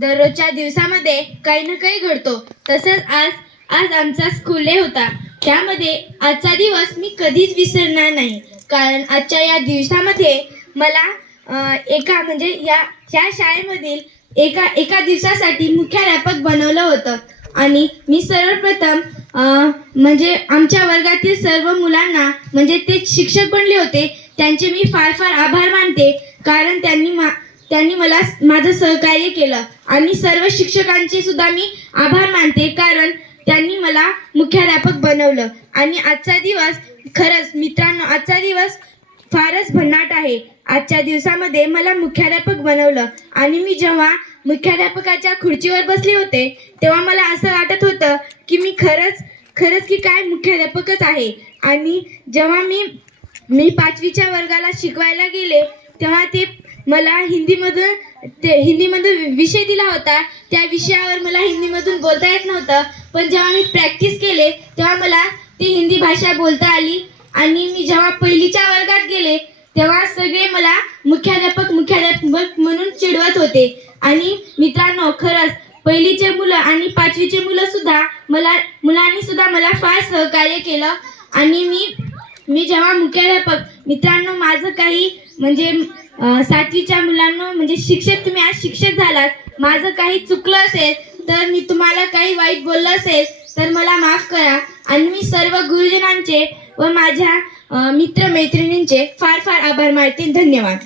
दररोजच्या दिवसामध्ये काही ना काही घडतो. तसंच आज आमचा स्कूल डे होता. त्यामध्ये आजचा दिवस मी कधीच विसरणार नाही. कारण आजच्या या दिवसामध्ये मला ह्या शाळेमधील एका दिवसासाठी मुख्याध्यापक बनवलं होतं. आणि मी सर्वप्रथम आमच्या वर्गातील सर्व मुलांना ते शिक्षक बनले होते त्यांचे मी फार फार आभार मानते. कारण त्यांनी मला माझं सहकार्य केलं. आणि सर्व शिक्षकांचे सुद्धा मी आभार मानते कारण त्यांनी मला मुख्याध्यापक बनवलं. आणि आजचा दिवस खरंच मित्रांनो, आजचा दिवस फारच भन्नाट आहे. आजच्या दिवसामध्ये मला मुख्याध्यापक बनवलं आणि मी जेव्हा मुख्याध्यापकाच्या खुर्चीवर बसले होते तेव्हा मला असं वाटत होतं की मी खरंच की काय मुख्याध्यापकच आहे. आणि जेव्हा मी 5वीच्या वर्गाला शिकवायला गेले तेव्हा ते मला हिंदीमधून विषय दिला होता. त्या विषयावर मला हिंदीमधून बोलता येत नव्हतं. पण जेव्हा मी प्रॅक्टिस केले तेव्हा मला ती हिंदी भाषा बोलता आली. आणि मी जेव्हा 1लीच्या वर्गात गेले तेव्हा सगळे मला मुख्याध्यापक म्हणून चिडवत होते. आणि मित्रांनो, खरंच 1लीचे मुलं आणि 5वीचे मुलांनी सुद्धा मला फार सहकार्य केलं. आणि मी जेव्हा मुख्याध्यापक मित्रांनो, माझं काही 7वीच्या मुलांना शिक्षक, तुम्ही आज शिक्षक झालात, माझं काही चुकलं असेल तर मी तुम्हाला काही वाईट बोललं असेल तर मला माफ करा. आणि मी सर्व गुरुजनांचे व माझ्या मित्रमैत्रिणींचे फार फार आभार मानते. धन्यवाद.